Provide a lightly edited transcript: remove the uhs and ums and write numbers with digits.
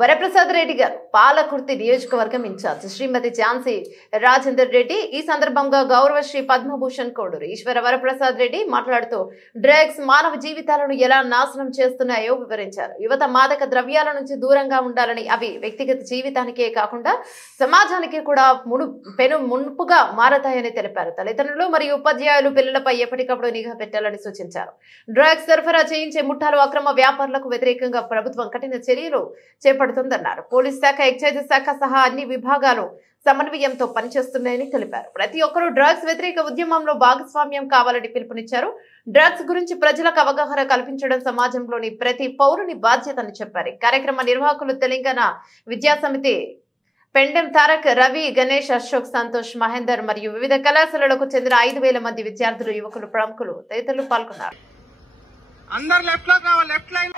వరప్రసాద్ రెడ్డి గారు పాలకుర్తి నియోజకవర్గం ఇన్ఛార్జ్ శ్రీమతి ఝాన్సీ రాజేందర్ రెడ్డి ఈ సందర్భంగా గౌరవశ్రీ పద్మభూషణ్ కోడూరు ఈశ్వర వరప్రసాద్ రెడ్డి మాట్లాడుతూ డ్రగ్స్ మానవ జీవితాలను ఎలా నాశనం చేస్తున్నాయో వివరించారు. యువత మాదక ద్రవ్యాల నుంచి దూరంగా ఉండాలని, అవి వ్యక్తిగత జీవితానికే కాకుండా సమాజానికి కూడా పెను మున్పుగా మారతాయని తెలిపారు. తల్లిదండ్రులు మరియు ఉపాధ్యాయులు పిల్లలపై ఎప్పటికప్పుడు నిఘా పెట్టాలని సూచించారు. డ్రగ్స్ సరఫరా చేయించే ముఠాలు, అక్రమ వ్యాపారులకు వ్యతిరేకంగా ప్రభుత్వం కఠిన చర్యలు చేపడుతుందన్నారు. పోలీస్ శాఖ, ఎక్సైజ్ శాఖ సహా అన్ని విభాగాలు సమన్వయంతో పనిచేస్తున్నాయని తెలిపారు. ప్రతి ఒక్కరూ డ్రగ్స్ వ్యతిరేక ఉద్యమంలో భాగస్వామ్యం కావాలని పిలుపునిచ్చారు. డ్రగ్స్ గురించి ప్రజలకు అవగాహన కల్పించడం సమాజంలోని ప్రతి పౌరుని బాధ్యతని చెప్పారు. కార్యక్రమ నిర్వాహకులు తెలంగాణ విద్యాసమితి పెండెం తారక్, రవి, గణేష్, అశోక్, సంతోష్, మహేందర్ మరియు వివిధ కళాశాలలకు చెందిన 5,000 మంది విద్యార్థులు, యువకులు, ప్రముఖులు తదితరులు పాల్గొన్నారు. అందరు లెఫ్ట్ లో కావాలి, లెఫ్ట్ లైన్